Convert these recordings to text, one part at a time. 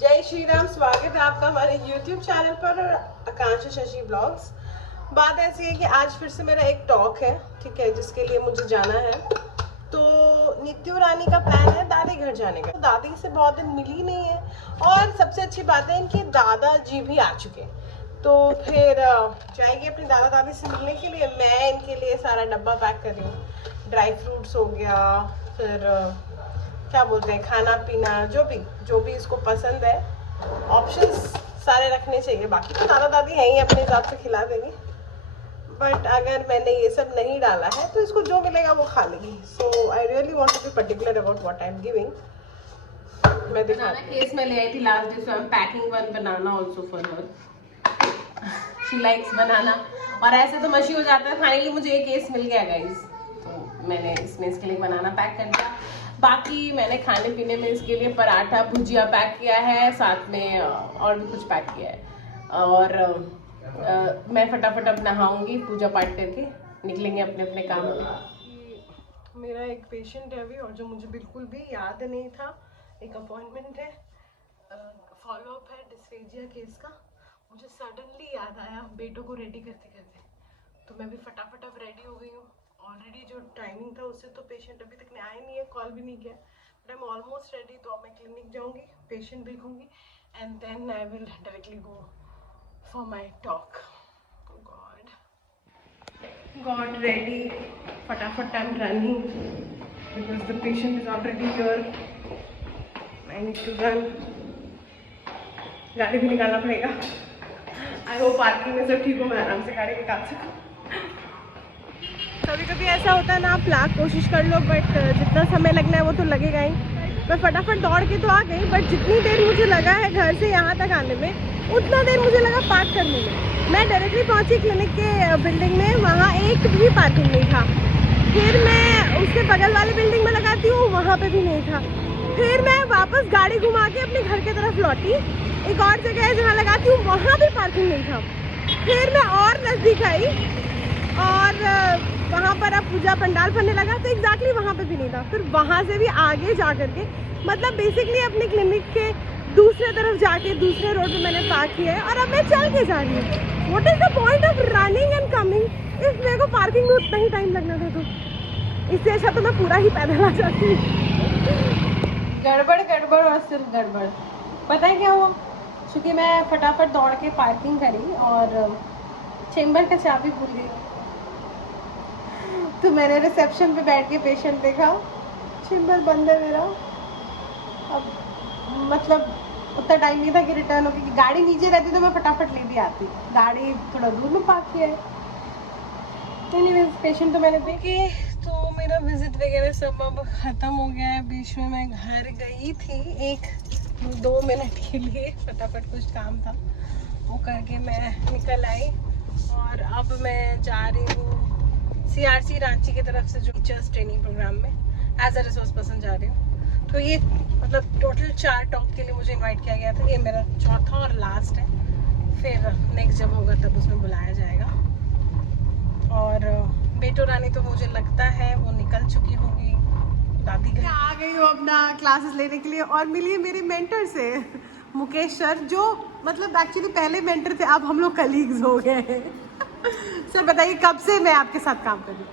जय श्री राम। स्वागत है आपका हमारे YouTube चैनल पर आकांक्षा शशि ब्लॉग्स। बात ऐसी है कि आज फिर से मेरा एक टॉक है, ठीक है, जिसके लिए मुझे जाना है। तो नित्यू रानी का प्लान है दादी घर जाने का। तो दादी से बहुत दिन मिली नहीं है और सबसे अच्छी बात है इनके दादाजी भी आ चुके। तो फिर जाएगी अपनी दादा दादी से मिलने के लिए। मैं इनके लिए सारा डब्बा पैक कर रही हूँ। ड्राई फ्रूट्स हो गया, फिर क्या बोलते हैं, खाना पीना, जो भी इसको पसंद है, ऑप्शंस सारे रखने चाहिए। बाकी तो दादा दादी हैं ही, अपने हिसाब से खिला देंगे। बट अगर मैंने ये सब नहीं डाला है तो इसको जो मिलेगा वो खा लेगी। So I really want to be particular about what I am giving. मैं दिखाना केस में ले आई थी last day, so I am packing one banana also for her. She likes banana. और ऐसे तो मशी हो जाता है। फाइनली मुझे एक केस मिल गया गाइस, तो मैंने इसमें इसके लिए बनाना पैक कर दिया। बाकी मैंने खाने पीने में इसके लिए पराठा भुजिया पैक किया है, साथ में और भी कुछ पैक किया है। और मैं फटाफट अब नहाऊंगी, पूजा पाठ करके निकलेंगे अपने अपने काम पे। मेरा एक पेशेंट है अभी, और जो मुझे बिल्कुल भी याद नहीं था, एक अपॉइंटमेंट है, फॉलोअप है डिस्फेजिया केस का। मुझे सडनली याद आया बेटों को रेडी करते करते, तो मैं भी फटाफट अब रेडी हो गई हूँ। ऑलरेडी जो टाइमिंग था उससे तो पेशेंट अभी तक आए नहीं है, कॉल भी नहीं किया, but I am almost ready. तो अब मैं क्लिनिक जाऊंगी, पेशेंट देखूंगी, and then I will directly go for my talk. Got ready, फटाफट I am running because the patient is already here. I need to run. गाड़ी भी निकालना पड़ेगा। आई होप पार्किंग में सब ठीक हो, मैं आराम से गाड़ी निकाल सकूँ। कभी कभी ऐसा होता है ना, आप लाख कोशिश कर लो बट जितना समय लगना है वो तो लगेगा ही। मैं फटाफट दौड़ के तो आ गई, बट जितनी देर मुझे लगा है घर से यहाँ तक आने में, उतना देर मुझे लगा पार्क करने में। मैं डायरेक्टली पहुँची क्लिनिक के बिल्डिंग में, वहाँ एक भी पार्किंग नहीं था। फिर मैं उसके बगल वाले बिल्डिंग में लगाती हूँ, वहाँ पे भी नहीं था। फिर मैं वापस गाड़ी घुमा के अपने घर की तरफ लौटी। एक और जगह है जहाँ लगाती हूँ, वहाँ भी पार्किंग नहीं था। फिर मैं और नज़दीक आई और वहाँ पर अब पूजा पंडाल बनने लगा, तो एग्जैक्टली वहाँ पे भी नहीं था। फिर वहाँ से भी आगे जा करके, मतलब बेसिकली अपने क्लिनिक के दूसरे तरफ जाके दूसरे रोड पे मैंने पार्क किया है, और अब मैं चल के जा रही हूँ। What is the point of running and coming if मेरे को पार्किंग में उतना ही टाइम लगना था। तो इससे अच्छा तो मैं पूरा ही पैदल आ जाती। गड़बड़ गड़बड़ और सिर्फ गड़बड़। पता है क्या हुआ? क्योंकि मैं फटाफट दौड़ के पार्किंग करी और चेम्बर का चाबी भूल गई। तो मैंने रिसेप्शन पे बैठ के पेशेंट देखा, चेम्बर बंद है मेरा। अब मतलब उतना टाइम नहीं था कि रिटर्न हो, क्योंकि गाड़ी नीचे रहती तो मैं फटाफट ले भी आती। गाड़ी थोड़ा दूर में पार्क किया है। एनीवेज पेशेंट तो मैंने देखे। तो मेरा विजिट वगैरह सब अब ख़त्म हो गया है। बीच में मैं घर गई थी 1-2 मिनट के लिए, फटाफट कुछ काम था वो करके मैं निकल आई। और अब मैं जा रही हूँ CRC रांची की तरफ से, जो टीचर्स ट्रेनिंग प्रोग्राम में एज अ रिसोर्स पर्सन जा रही हूँ। तो ये मतलब टोटल 4 टॉक के लिए मुझे इनवाइट किया गया था। ये मेरा चौथा और लास्ट है। फिर नेक्स्ट जब होगा तब उसमें बुलाया जाएगा। और बेटो रानी तो मुझे लगता है वो निकल चुकी होगी दादी घर। आ गई हूँ अपना क्लासेस लेने के लिए, और मिली मेरे मेंटर से, मुकेश सर, जो मतलब एक्चुअली पहले मेंटर थे, अब हम लोग कलीग्स हो गए हैं। सर बताइए कब से मैं आपके साथ काम कर रही हूँ?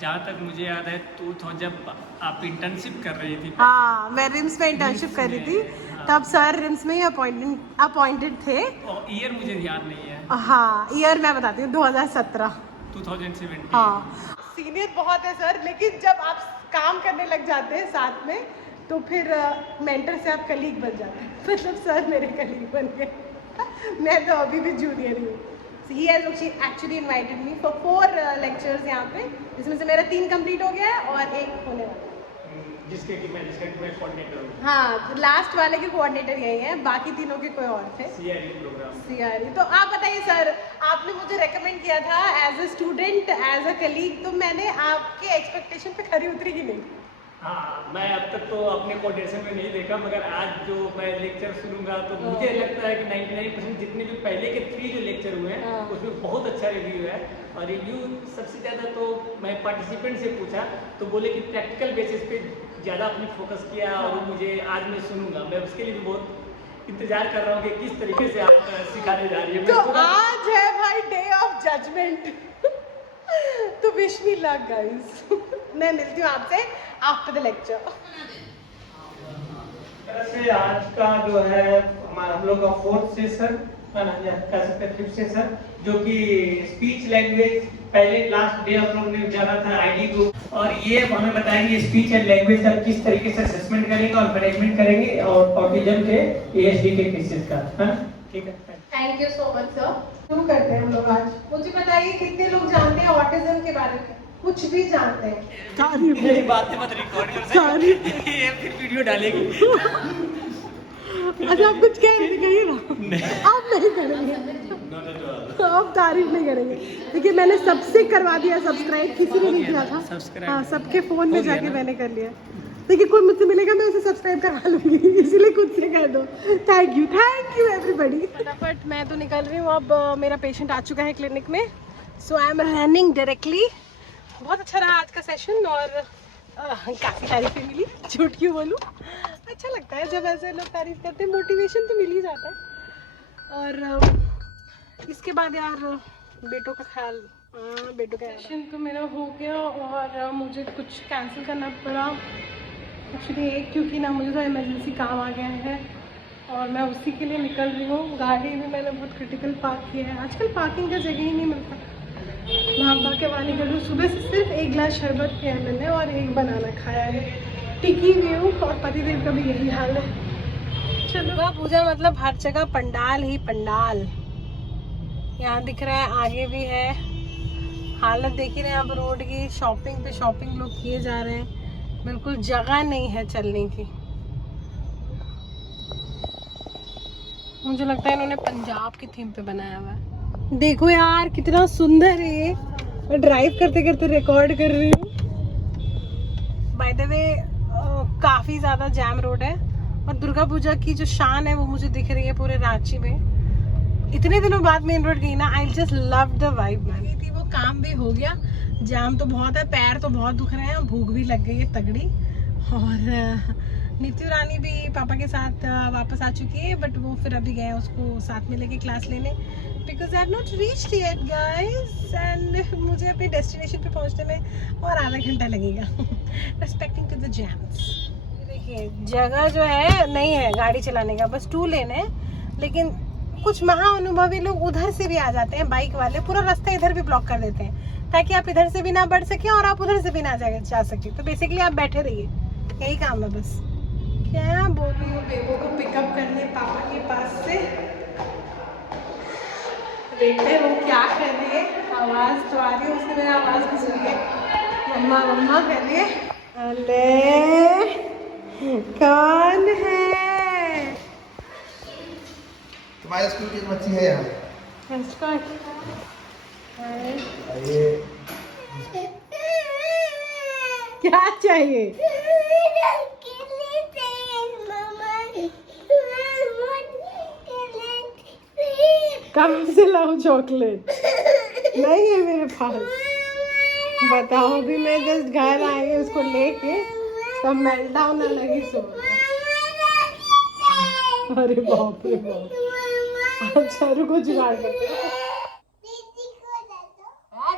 जहाँ तक मुझे याद है तो जब आप इंटर्नशिप कर रही थी। हाँ, मैं रिम्स में इंटर्नशिप कर रही थी, तब सर रिम्स में ही अपॉइंटेड थे। और ईयर मुझे याद नहीं है। हाँ, ईयर मैं बताती हूँ, 2017। 2017। हाँ, सीनियर बहुत है सर, लेकिन जब आप काम करने लग जाते हैं साथ में, तो फिर मेंटर से आप कलीग बन जाते हैं। मतलब सर मेरे कलीग बन गए। मैं तो अभी भी जूनियर ही हूँ। He has actually invited me for 4 lectures यहाँ पे, जिसमें से मेरा 3 कंप्लीट हो गया है और 1 होने वाला है। जिसके कि मैं कोऑर्डिनेटर हूँ। हाँ, लास्ट वाले के कोऑर्डिनेटर यही हैं, बाकी तीनों के कोई और थे। CRE programme. CRE। तो आप बताइए सर, आपने मुझे रेकमेंड किया था as a student, as a colleague, तो मैंने आपके एक्सपेक्टेशन पे खरी उतरी कि नहीं? हाँ, मैं अब तक तो अपने कोऑर्डिनेशन में नहीं देखा, मगर आज जो मैं लेक्चर सुनूंगा तो मुझे लगता है कि 99% जितने भी पहले के 3 जो लेक्चर हुए हैं उसमें बहुत अच्छा रिव्यू है। और रिव्यू सबसे ज़्यादा तो मैं पार्टिसिपेंट से पूछा तो बोले कि प्रैक्टिकल बेसिस पे ज़्यादा अपने फोकस किया, और मुझे आज मैं सुनूंगा, मैं उसके लिए भी बहुत इंतजार कर रहा हूँ कि किस तरीके से आप सिखाने जा रही है। तो आज है भाई डे ऑफ जजमेंट। तो विश मी लक गाइस। मैं मिलती हूँ आपसे आफ्टर द लेक्चर। से आज का जो है हम लोग का 4th सेशन कह सकते हैं 5th सेशन, जो कि स्पीच लैंग्वेज पहले लास्ट डे हम लोग ने जाना था आईडी ग्रुप, और ये हमें बताएंगे स्पीच एंड लैंग्वेज का किस तरीके से असेसमेंट करेंगे और मैनेजमेंट करेंगे और ऑटिज्म के एएसडी के केसेस का। ठीक है, thank you so much sir. शुरू करते हैं हम लोग आज। मुझे बताइए कितने लोग जानते हैं ऑटिज्म के बारे में? कुछ भी जानते हैं? मेरी बातें मत रिकॉर्ड कर, ये फिर वीडियो डालेगी। अच्छा आप कुछ कह रहे थे ना? आप नहीं करेंगे, आप तारीफ नहीं करेंगे। देखिए मैंने सबसे करवा दिया सब्सक्राइब, किसी ने नहीं किया था। हाँ सबके फोन में जाके मैंने कर लिया। देखिए कोई मुझसे मिलेगा मैं उसे सब्सक्राइब करवा लूंगी, इसीलिए खुद से कर दो। Thank you everybody. फटाफट मैं तो निकल रही हूँ अब। मेरा पेशेंट आ चुका है क्लिनिक में, सो आई एम रनिंग डायरेक्टली। बहुत अच्छा रहा आज का सेशन और काफ़ी तारीफें मिली, झूठ क्यों बोलूँ। अच्छा लगता है जब ऐसे लोग तारीफ करते हैं, मोटिवेशन तो मिल ही जाता है। और इसके बाद यार बेटों का ख्याल, बेटों का सेशन तो मेरा हो गया और मुझे कुछ कैंसिल करना पड़ा एक्चुअली, क्योंकि ना मुझे तो इमरजेंसी काम आ गया है और मैं उसी के लिए निकल रही हूँ। गाड़ी भी मैंने बहुत क्रिटिकल पार्क किया है, आजकल पार्किंग का जगह ही नहीं मिलता। भाग के वहाँ निकल रही हूँ। सुबह से सिर्फ एक गिलास शरबत पिया मैंने और एक बनाना खाया है, टिकी भी हूँ और पतिदेव का भी यही हाल है। चलो पूजा मतलब हर जगह पंडाल ही पंडाल। यहाँ दिख रहा है, आगे भी है। हालत देख ही रहे हैं आप रोड की, शॉपिंग पे शॉपिंग लोग किए जा रहे हैं, बिल्कुल जगह नहीं है चलने की। मुझे लगता है इन्होंने पंजाब की थीम पे बनाया हुआ है। देखो यार कितना सुंदर है ये। मैं ड्राइव करते करते रिकॉर्ड कर रही हूँ। बाय द वे काफ़ी ज़्यादा जैम रोड है और दुर्गा पूजा की जो शान है वो मुझे दिख रही है पूरे रांची में। इतने दिनों बाद मेन रोड गई ना, I just love the vibe man. थी वो काम भी हो गया, जाम तो बहुत है, पैर तो बहुत दुख रहे हैं, भूख भी लग गई है तगड़ी। और नीतू रानी भी पापा के साथ वापस आ चुकी है, बट वो फिर अभी गए उसको साथ में लेके क्लास लेने, because I have not reached yet guys and मुझे अपने डेस्टिनेशन पे पहुंचने में और आधा घंटा लगेगा। Respecting to the jams. देखिए जगह जो है नहीं है गाड़ी चलाने का, बस 2 लेन है, लेकिन कुछ महाअनुभवी लोग उधर से भी आ जाते हैं, बाइक वाले पूरा रास्ता इधर भी ब्लॉक कर देते हैं ताकि आप इधर से भी ना बढ़ सके और आप उधर से भी ना जा सके। तो बेसिकली आप बैठे रहिए, यही काम है बस। क्या बोल रही हूँ, बेबो को पिकअप करने पापा के पास से। देखते हैं वो क्या कर रही है, आवाज़ तो आ रही है, उसने मेरी आवाज़ भी सुनी है, मम्मा मम्मा कर रही है। अरे कौन है? तुम्हारे स्कूल की एक बच्ची है यहाँ। क्या चाहिए? कहाँ से लाऊं चॉकलेट? नहीं है मेरे पास। बताओ अभी मैं जस्ट घर आई उसको लेके, सब मेल्ट डाउन ना लगी सो। अरे बाप रे बाप। अच्छा रुको जुगाड़ करते हैं।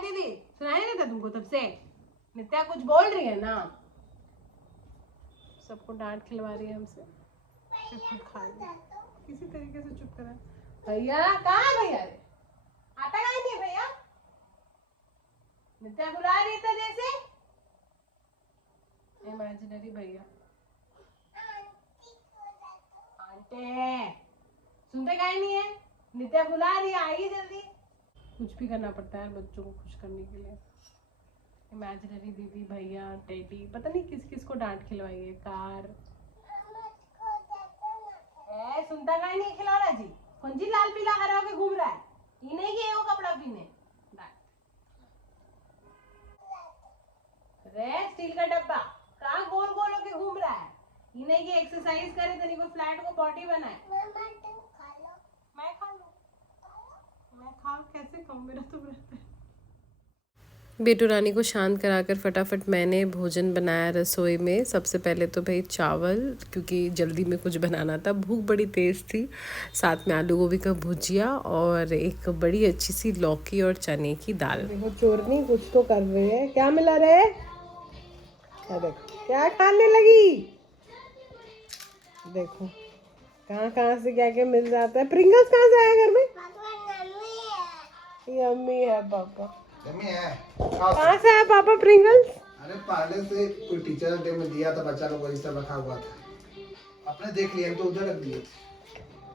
दीदी सुनाई नहीं देता तुमको तब से? नित्या कुछ बोल रही है ना, सबको डांट खिलवा रही है हमसे, चुप खा रही है। किसी तरीके से चुप करा। भैया कहाँ है भैया? आता कहाँ नहीं भैया? नित्या बुला रही था जैसे इमेजिनरी भैया। आंटे सुनते कहीं नहीं है, नित्या बुला रही है, आइए जल्दी। कुछ भी करना पड़ता है बच्चों को खुश करने के लिए। इमेजिनरी दीदी भैया टेडी, पता नहीं किस किस को डांट खिलवाई है। कार सुनता कहीं नहीं, खिलौना जी कौन जी लाल पीला हरा होके घूम रहा है, ये नहीं कि वो कपड़ा पीने। रे स्टील का डब्बा कहाँ गोल गोल होके घूम रहा है, ये नहीं कि एक्सरसाइज करे तो नहीं कोई फ्लैट को बॉडी बनाए। मैं खा लूं, मैं खाऊं कैसे खाऊं, मेरा तो व्रत है। बेटू रानी को शांत कराकर फटाफट मैंने भोजन बनाया रसोई में। सबसे पहले तो भाई चावल, क्योंकि जल्दी में कुछ बनाना था, भूख बड़ी तेज़ थी। साथ में आलू गोभी का भुजिया और एक बड़ी अच्छी सी लौकी और चने की दाल। देखो चोरनी कुछ तो कर रही है। क्या मिला रे? क्या खाने लगी? देखो कहाँ से क्या क्या मिल जाता है। प्रिंगल्स कहाँ से आया घर में? यम्मी है पापा। यम्मी है। कहाँ से आया पापा प्रिंगल्स? अरे पहले से कोई टीचर डे में दिया था, बच्चा लोग वही सब रखा हुआ था। आपने देख लिया तो उधर रख दिए।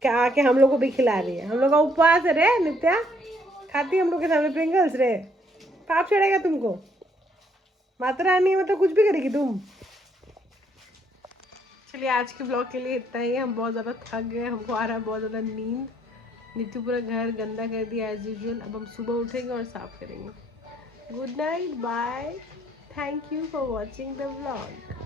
क्या आके हम लोग को भी खिला रही है? हम लोग का उपवास है रे नित्या। खाती हम लोग के सामने प्रिंगल्स रे? पाप चढ़ेगा तुमको। माता रानी मतलब कुछ भी करेगी तुम। चलिए आज के ब्लॉग के लिए इतना ही। हम बहुत ज़्यादा थक गए, हमको आ रहा है बहुत ज़्यादा नींद। नीतू पूरा घर गंदा कर दिया एज यूजुअल। अब हम सुबह उठेंगे और साफ करेंगे। Good night, bye, thank you for watching the vlog.